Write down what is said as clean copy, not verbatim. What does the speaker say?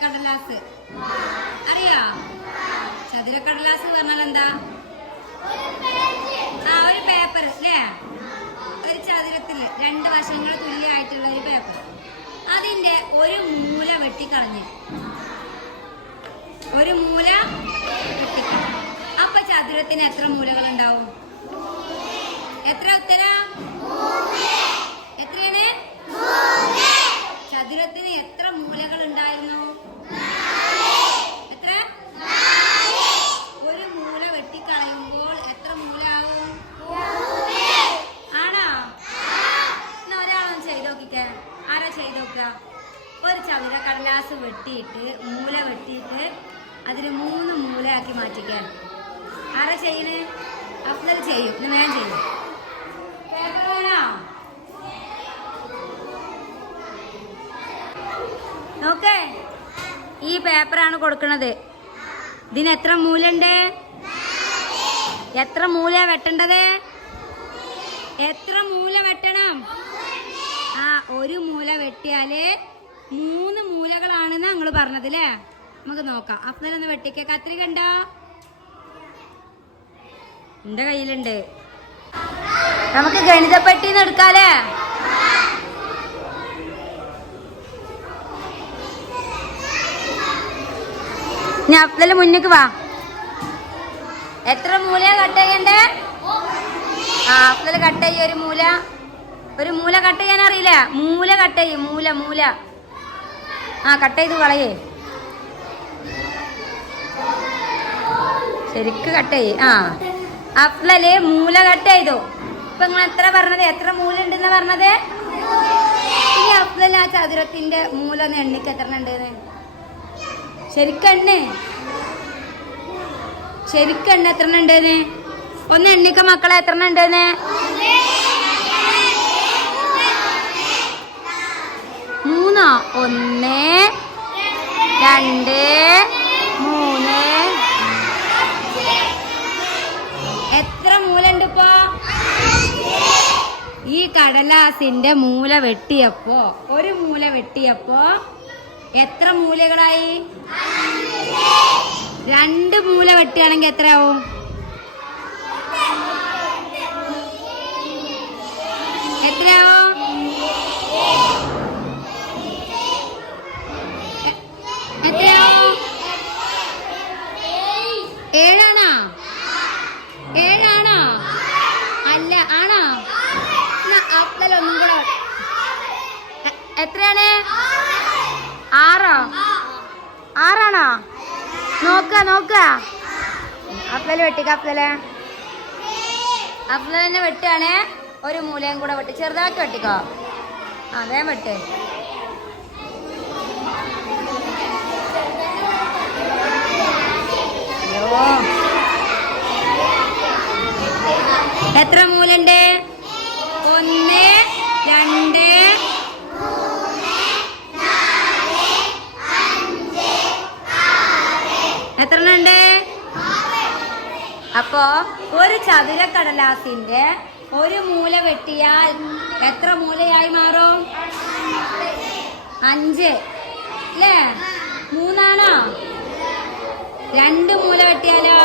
ചതുരക്കടലാസ് അറിയോ? ചതുരക്കടലാസ് പറഞ്ഞാൽ എന്താ? ഒരു പേപ്പർ അല്ലേ? ഒരു ചതുരത്തില് രണ്ട് വശങ്ങൾ തുല്യമായിട്ടുള്ള ഒരു പേപ്പർ. അതിന്റെ ഒരു മൂല വെട്ടിക്കളഞ്ഞ് അപ്പൊ ചതുരത്തിന് എത്ര മൂലകൾ ഉണ്ടാവും? എത്ര ഉത്തരം? എത്രയാണ്? ചതുരത്തിന് എത്ര മൂലകൾ ഉണ്ടായിരുന്നു? എത്ര? ഒരു മൂല വെട്ടിക്കളയുമ്പോൾ എത്ര മൂല ആവും? ആണോ? എന്നാ ഒരാളൊന്ന് ചെയ്ത് നോക്കിക്കേ. ആരാ ചെയ്ത് നോക്കുക? ഒരു ചതുര കടലാസ് വെട്ടിയിട്ട് മൂല വെട്ടിയിട്ട് അതിന് 3 മൂലയാക്കി മാറ്റിക്കാൻ. ആരാ ചെയ്യണേ? അഫ്സൽ ചെയ്യും. ഇന്ന് ഞാൻ ചെയ്യും. പേപ്പർ വേണോ? നോക്കേ, ഈ പേപ്പറാണ് കൊടുക്കണത്. ഇതിന് എത്ര മൂലുണ്ട്? എത്ര മൂല വെട്ടേണ്ടത്? എത്ര മൂല വെട്ടണം? ഒരു മൂല വെട്ടിയാല് 3 മൂലകളാണെന്ന് ഞങ്ങൾ പറഞ്ഞത് അല്ലേ? നമുക്ക് നോക്കാം. അഫ്സലൊന്ന് വെട്ടിക്ക. കത്രിക ഉണ്ടോ? എന്റെ കയ്യിലുണ്ട്. നമുക്ക് ഗണിതപ്പെട്ടിന്ന് എടുക്കാല്ലേ? ഞാൻ അഫ്സല് മുന്നിക്ക് വാ. എത്ര മൂല കട്ട് ചെയ്യണ്ടേ? അഫ്സല് കട്ട് ചെയ്യ. ഒരു മൂല കട്ട് ചെയ്യാൻ അറിയില്ല. മൂല കട്ട് ചെയ്യും. മൂല കട്ട് ചെയ്ത് കളയേ. ശരിക്ക് കട്ട് ചെയ്യ്. അഫ്സല് മൂല കട്ട് ചെയ്തു. ഇപ്പൊ നിങ്ങൾ എത്ര പറഞ്ഞത്? എത്ര മൂല ഉണ്ടെന്ന് പറഞ്ഞത്? ഇനി അഫ്സല് ആ ചതുരത്തിന്റെ മൂല ഒന്ന് എണ്ണിക്ക് എത്ര ഉണ്ടെന്ന്. ശരിക്കെണ്ണ എത്ര ഉണ്ടെന്ന് ഒന്ന് എണ്ണിക്ക മക്കളെ. എത്ര ഉണ്ടെന്ന്? 3. 1 2 3. എത്ര മൂലുണ്ട് ഇപ്പൊ? ഈ കടലാസിന്റെ മൂല വെട്ടിയപ്പോ ഒരു മൂല വെട്ടിയപ്പോ എത്ര മൂലകളായി? 2 മൂല വെട്ടുകയാണെങ്കിൽ എത്രയാവും? എത്രയാവും? എത്രയാവും? 7 ആണോ? അല്ല, ആണോ? അഫ്സൽ ഒന്നും കൂടെ. എത്രയാണ്? 6 ആണോ? നോക്ക. അഫ്സല് വെട്ടിക്ക. അഫ്സൽ തന്നെ വെട്ടാണ്. ഒരു മൂലയും കൂടെ വെട്ടി ചെറുതാക്കി വെട്ടിക്കോ. അതേ വെട്ട്. എത്ര മൂലുണ്ട്? 1 2 എത്ര ഉണ്ട്? അപ്പോ ഒരു ചതുര കടലാസിന്റെ ഒരു മൂല വെട്ടിയാൽ എത്ര മൂലയായി മാറും? 5 അല്ലേ? 3 ആണോ? 2 മൂല വെട്ടിയാലോ?